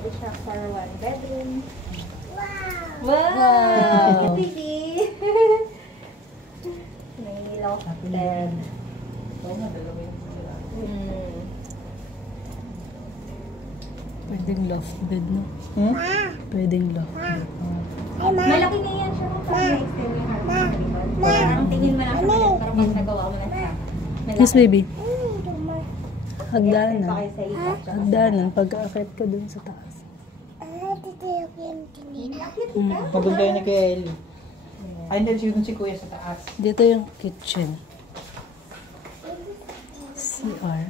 Pwede siya for 1 bedroom. Wow! Wow! Kitty! May loft bed. Pwedeng loft bed, no? Pwedeng loft bed. Malaki na yan siya kung pag-extend yung hardware sa likod. Parang tingin mo lang sa kalit, pero pag nagawa mo na siya. Yes, baby. Pa Hagdanan. kayo sa ikot. Hagdanan. Pag-aakit ko dun sa taas. Pagod tayo na kay Ellie. Ay, hindi si Kuya sa taas. Dito yung kitchen. CR.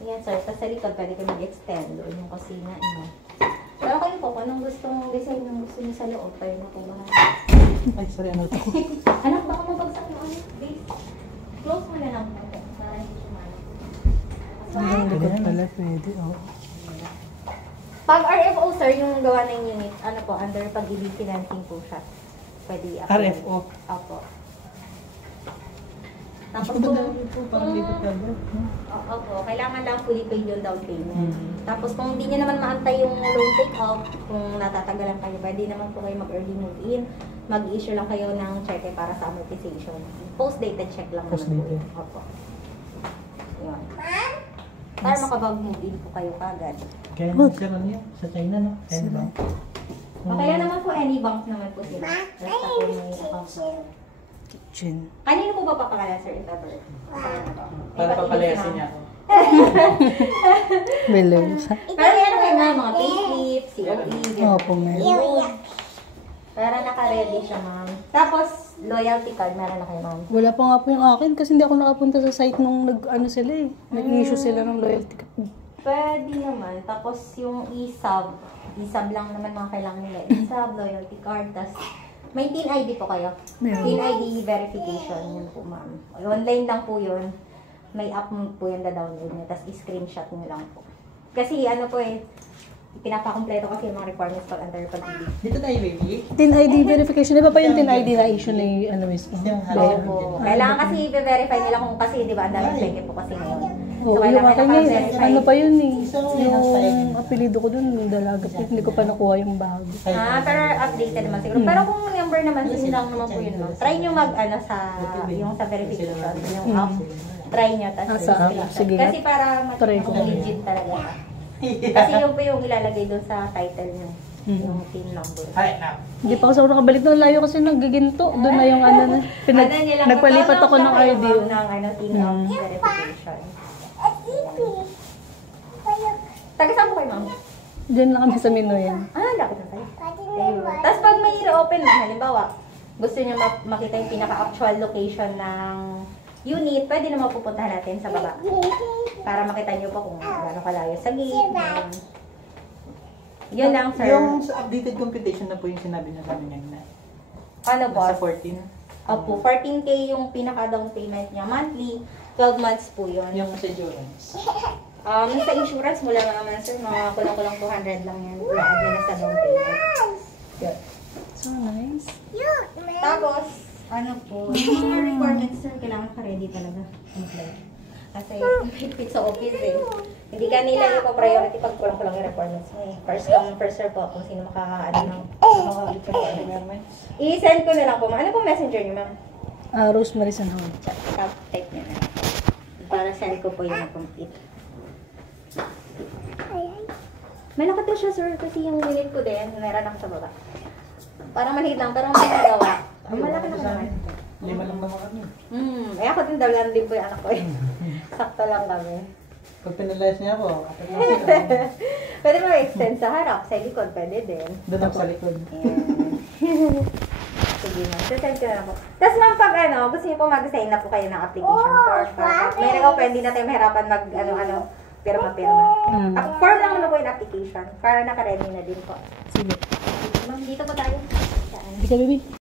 Yan sir, tapos sa likod pwede ka mag-extend doon yung kusina. Pero kayo po, kung anong gustong design yung gusto niyo sa loob, kayo na po bahala. Ay, sorry, ano ito? Anak, baka mabagsak mo ano, please. Close mo na lang po, para hindi sumano. Hanggang likod pala pwede. Oh. Pag RFO sir, yung gawa ng unit, ano po, under pag-ibig financing po siya. Pwede i-apply. RFO? Opo. Tapos Mas maganda rin po, parang dito talaga. Opo, kailangan lang fully paid yung down payment. Tapos kung hindi nyo naman maantay yung loan take-off, kung natatagalan kayo, pwede naman po kayo mag-early move-in. Mag-issue lang kayo ng cheque para sa amortization. Post-dated check lang naman po. Post-dated. Opo. Yun. Para makabag-move-in po kayo kagad. Kaya sir, ano yun? Sa China, no? Kaya ba? Kaya naman po, any bank naman po sila. Basta po may account. Kitchen. Kanino po ba papakala, sir, if ever? Para papalayasin niya ako. Below. Pero may ano kayo nga, mga payslip, COE, Opo, meron. para naka-ready siya, ma'am. Tapos, loyalty card, meron na kayo, ma'am. Wala pa nga po yung akin kasi hindi ako nakapunta sa site nung nag-ano sila eh. Nag-issue sila ng loyalty card. Pwede naman. Tapos, yung e-sub lang naman mga kailangan nila. E-sub, loyalty card, tas may TIN ID po kayo. Meron. TIN ID verification, yun po, ma'am. Online lang po yun. May app mo po yung da-download nyo, tas i-screenshot nyo lang po. Kasi ano po eh, pinapakompleto kasi yung mga requirements pag under pag-ibig. Dito tayo, baby. TIN ID verification. Di ba pa yung TIN ID na issue ni ano mismo? Opo. Kailangan kasi i-verify nila kung kasi, di ba, ang daming peke po kasi ngayon. Oo, yung akin eh, ano pa yun eh. Yung apelido ko dun, dalaga pa. Hindi ko pa nakuha yung bago. Pero updated naman siguro. Pero kung number naman, same lang naman po yun, ma'am. Try nyo mag-ano sa, yung sa verification, yung app. Try nyo, tapos sa app, sige. Kasi para Try ko. legit talaga. Kasi yung po yung ilalagay doon sa title nyo. Yung PIN number. Hi, now. Hindi pa ako sa nakabalik doon. Layo kasi naggiginto. Doon na yung ano na. Nagpalipat ako ng ID. Ng ano, PIN verification. Taga saan po kayo, ma'am? Diyan lang kami sa Minoyan. Lapit na tayo. Tapos pag may open na, halimbawa, gusto nyo makita yung pinaka-actual location ng unit, pwede naman pupuntahan natin sa baba. Para makita nyo po kung gaano kalayo sa gate. Yun lang, sir. Yung sa updated computation na po yung sinabi niya sa amin ngayon na. Ano po? Sa 14. Opo, 14K yung pinaka-down payment niya monthly. 12 months po yun. Yung sa insurance. Sa insurance, mula naman, sir, mga kulang-kulang 200 lang yan. Lahat na nasa down payment. Yeah. So nice. Tapos, ano po, yung mga requirements, sir, kailangan ka-ready talaga. Kasi, fit sa office eh. Hindi ka nila yung priority pag kulang-kulang yung requirements mo eh. First come, first serve po kung sino makakaano ng requirements. I-send ko na lang po, ma'am. Ano pong messenger niyo, ma'am? Rosemary Sanhon. Type niya na. Para send ko po yung complete. Malaki to siya, sir, kasi yung unit ko din, meron ako sa baba. Parang maliit lang, pero may nagawa. Malaki na naman. 5 lang naman kami. Eh ako din dalan din po yung anak ko eh. Sakto lang kami. Pag pinalayas niya ako, Pwede mo extend sa harap, sa likod, pwede din. doon ako sa likod. Sige ma'am, sasend ko na po. Tapos ma'am, pag ano, gusto niyo po mag-sign na po kayo ng application form. May pwede na tayo mahirapan mag pirma-pirma. Form lang naman po yung application para naka-ready na din po. Sige. Ma'am, dito po tayo. Hindi ka, baby.